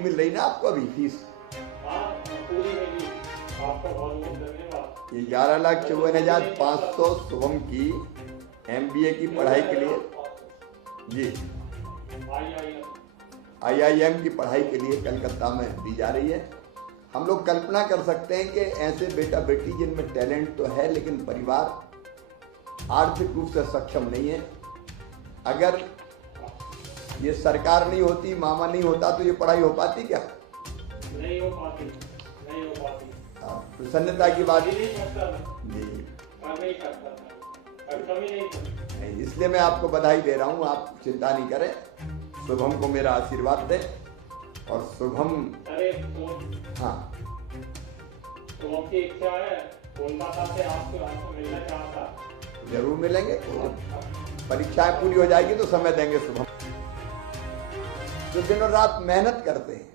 मिल रही ना आपको अभी फीस? पूरी मिली आपको, बहुत बहुत धन्यवाद। ये 11,54,500 शुभम की MBA की पढ़ाई के लिए जी IIM की पढ़ाई के लिए कलकत्ता में दी जा रही है। हम लोग कल्पना कर सकते हैं कि ऐसे बेटा बेटी जिनमें टैलेंट तो है लेकिन परिवार आर्थिक रूप से सक्षम नहीं है, अगर ये सरकार नहीं होती, मामा नहीं होता तो ये पढ़ाई हो पाती क्या? नहीं हो पाती, नहीं हो पाती। प्रसन्नता की बात नहीं करता जी, नहीं करता, करता भी नहीं। इसलिए मैं आपको बधाई दे रहा हूँ। आप चिंता नहीं करें, शुभम को मेरा आशीर्वाद दें और शुभम अरे तो हाँ तो आपकी इच्छा है कोलकाता से आपको मिलना चाहता, जरूर मिलेंगे। परीक्षाएं पूरी हो जाएगी तो समय देंगे। शुभम जो दिन और रात मेहनत करते हैं,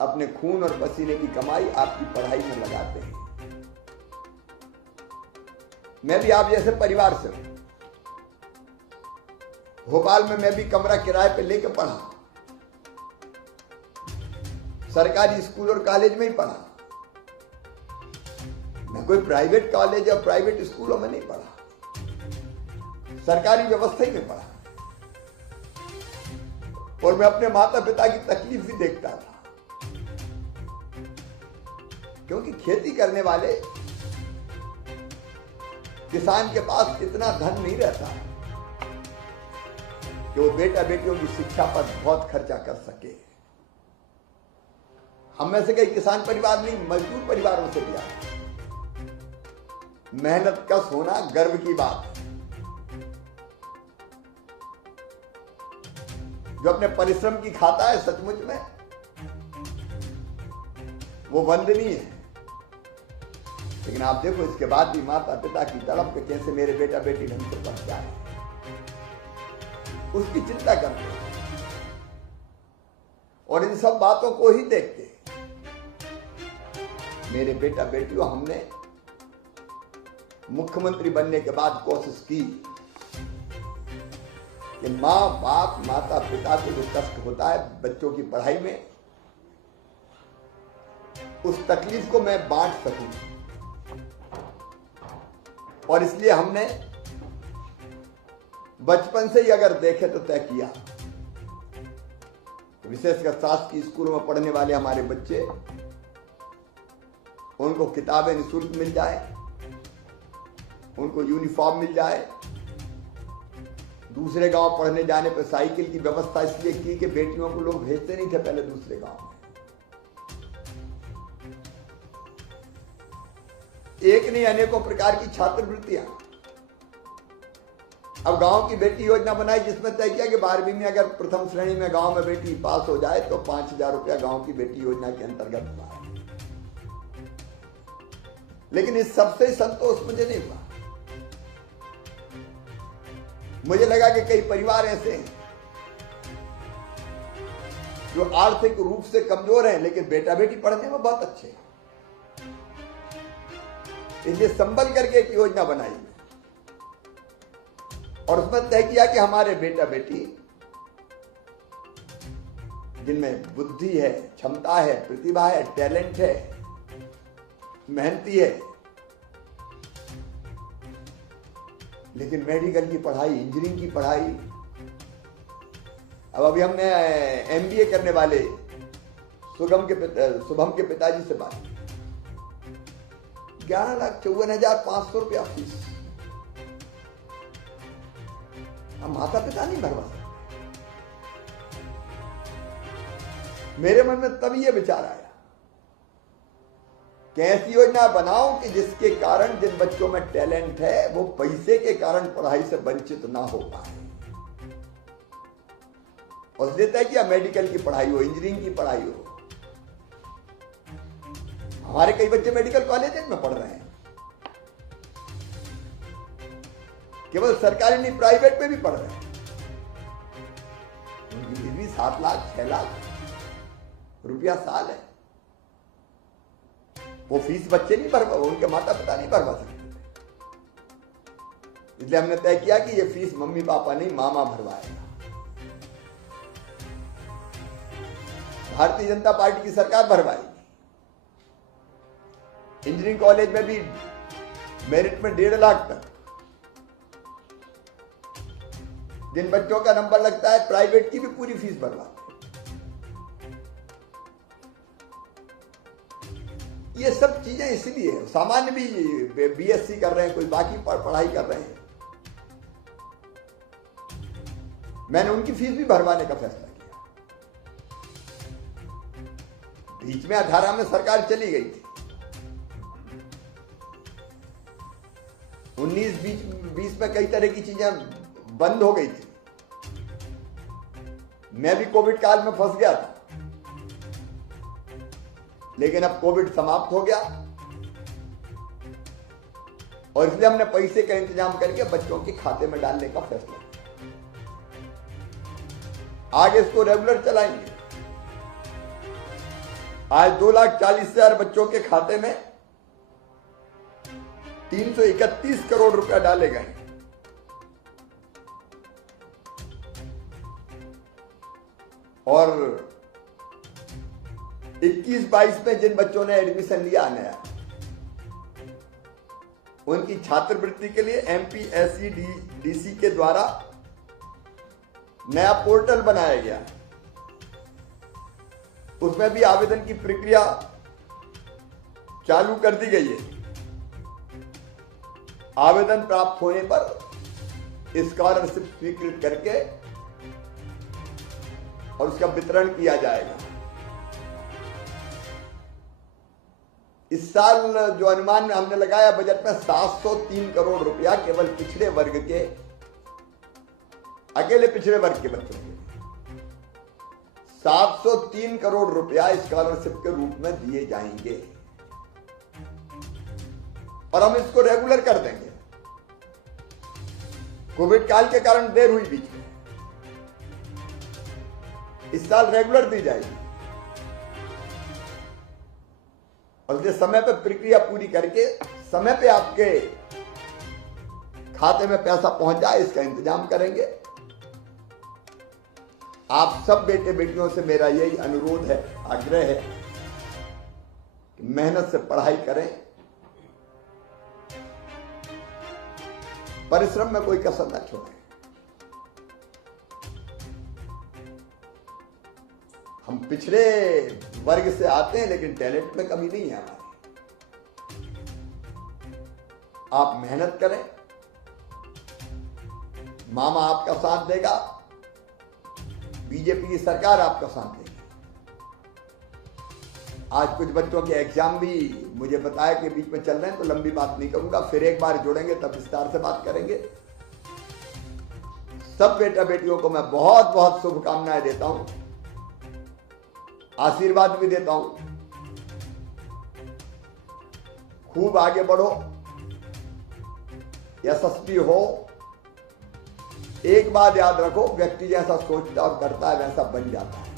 अपने खून और पसीने की कमाई आपकी पढ़ाई में लगाते हैं। मैं भी आप जैसे परिवार से हूं। भोपाल में मैं भी कमरा किराए पे लेके पढ़ा, सरकारी स्कूल और कॉलेज में ही पढ़ा। मैं कोई प्राइवेट कॉलेज या प्राइवेट स्कूलों में नहीं पढ़ा, सरकारी व्यवस्था ही में पढ़ा। और मैं अपने माता पिता की तकलीफ भी देखता था, क्योंकि खेती करने वाले किसान के पास इतना धन नहीं रहता कि वो बेटा बेटियों की शिक्षा पर बहुत खर्चा कर सके। हम में से कई किसान परिवार नहीं, मजदूर परिवारों से भी आए। मेहनत कश होना गर्व की बात है। जो अपने परिश्रम की खाता है सचमुच में वो वंदनीय है। लेकिन आप देखो, इसके बाद भी माता पिता की तड़प के कैसे मेरे बेटा बेटी ढंग से पढ़ जाए, उसकी चिंता करते हैं। और इन सब बातों को ही देख के मेरे बेटा बेटियों, हमने मुख्यमंत्री बनने के बाद कोशिश की कि मां बाप माता पिता को जो कष्ट होता है बच्चों की पढ़ाई में, उस तकलीफ को मैं बांट सकूं। और इसलिए हमने बचपन से ही अगर देखे तो तय किया, विशेषकर शासकीय स्कूलों में पढ़ने वाले हमारे बच्चे, उनको किताबें निःशुल्क मिल जाए, उनको यूनिफॉर्म मिल जाए। दूसरे गांव पढ़ने जाने पर साइकिल की व्यवस्था इसलिए की कि बेटियों को लोग भेजते नहीं थे पहले दूसरे गांव में। एक नहीं, अनेकों प्रकार की छात्रवृत्तियां। अब गांव की बेटी योजना बनाई जिसमें तय किया कि 12वीं में अगर प्रथम श्रेणी में गांव में बेटी पास हो जाए तो 5,000 रुपया गांव की बेटी योजना के अंतर्गत हुआ। लेकिन इस सबसे संतोष मुझे नहीं हुआ। मुझे लगा कि कई परिवार ऐसे हैं जो आर्थिक रूप से कमजोर हैं लेकिन बेटा बेटी पढ़ने में बहुत अच्छे हैं। इसलिए संभल करके एक योजना बनाई और उसमें तय किया कि हमारे बेटा बेटी जिनमें बुद्धि है, क्षमता है, प्रतिभा है, टैलेंट है, मेहनती है, लेकिन मेडिकल की पढ़ाई, इंजीनियरिंग की पढ़ाई। अब अभी हमने MBA करने वाले शुभम के पिताजी से बात, 11,54,500 रुपया फीस। हम माता पिता नहीं भरवा सकते। मेरे मन में तभी यह विचार आया कि ऐसी योजना बनाओ कि जिसके कारण जिन बच्चों में टैलेंट है वो पैसे के कारण पढ़ाई से वंचित ना हो पाए। और इसलिए तय किया मेडिकल की पढ़ाई हो, इंजीनियरिंग की पढ़ाई हो। हमारे कई बच्चे मेडिकल कॉलेज में पढ़ रहे हैं, केवल सरकारी नहीं प्राइवेट में भी पढ़ रहे हैं। उनकी फीस भी 7 लाख 6 लाख रुपया साल है। वो फीस बच्चे नहीं भरवा, उनके माता पिता नहीं भरवा सकते। इसलिए हमने तय किया कि ये फीस मम्मी पापा नहीं, मामा भरवाएगा। भारतीय जनता पार्टी की सरकार भरवाएगी। इंजीनियरिंग कॉलेज में भी मेरिट में 1.5 लाख तक जिन बच्चों का नंबर लगता है, प्राइवेट की भी पूरी फीस भरवाते हैं। ये सब चीजें इसलिए, सामान्य भी बीएससी कर रहे हैं, कोई बाकी पढ़ाई कर रहे हैं, मैंने उनकी फीस भी भरवाने का फैसला किया। बीच में 18 में सरकार चली गई थी, 19-20 में कई तरह की चीजें बंद हो गई थी। मैं भी कोविड काल में फंस गया था, लेकिन अब कोविड समाप्त हो गया और इसलिए हमने पैसे का इंतजाम करके बच्चों के खाते में डालने का फैसला किया। आगे इसको रेगुलर चलाएंगे। आज 2,40,000 बच्चों के खाते में 331 करोड़ रुपया डाले गए। और 21-22 में जिन बच्चों ने एडमिशन लिया नया, उनकी छात्रवृत्ति के लिए MPSEDC के द्वारा नया पोर्टल बनाया गया। उसमें भी आवेदन की प्रक्रिया चालू कर दी गई है। आवेदन प्राप्त होने पर स्कॉलरशिप स्वीकृत करके और उसका वितरण किया जाएगा। इस साल जो अनुमान हमने लगाया बजट में 703 करोड़ रुपया केवल पिछड़े वर्ग के, अकेले पिछड़े वर्ग के बच्चों के 703 करोड़ रुपया स्कॉलरशिप के रूप में दिए जाएंगे और हम इसको रेगुलर कर देंगे। कोविड काल के कारण देर हुई बीच में, इस साल रेगुलर दी जाएगी और इसलिए समय पर प्रक्रिया पूरी करके समय पे आपके खाते में पैसा पहुंच जाए, इसका इंतजाम करेंगे। आप सब बेटे बेटियों से मेरा यही अनुरोध है, आग्रह है कि मेहनत से पढ़ाई करें, परिश्रम में कोई कसर न छोड़ें। हम पिछड़े वर्ग से आते हैं, लेकिन टैलेंट में कमी नहीं है हमारी। आप मेहनत करें, मामा आपका साथ देगा, बीजेपी की सरकार आपका साथ देगी। आज कुछ बच्चों के एग्जाम भी मुझे बताया कि बीच में चल रहे हैं, तो लंबी बात नहीं करूंगा, फिर एक बार जोड़ेंगे तब विस्तार से बात करेंगे। सब बेटा बेटियों को मैं बहुत बहुत शुभकामनाएं देता हूं, आशीर्वाद भी देता हूं। खूब आगे बढ़ो, यशस्वी हो। एक बात याद रखो, व्यक्ति जैसा सोचता और करता है वैसा बन जाता है।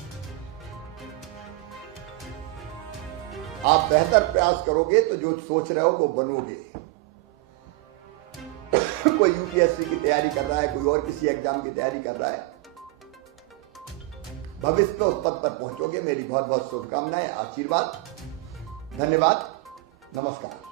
आप बेहतर प्रयास करोगे तो जो सोच रहे हो वो बनोगे। कोई यूपीएससी की तैयारी कर रहा है, कोई और किसी एग्जाम की तैयारी कर रहा है, भविष्य में उस पद पर पहुंचोगे। मेरी बहुत बहुत शुभकामनाएं, आशीर्वाद, धन्यवाद, नमस्कार।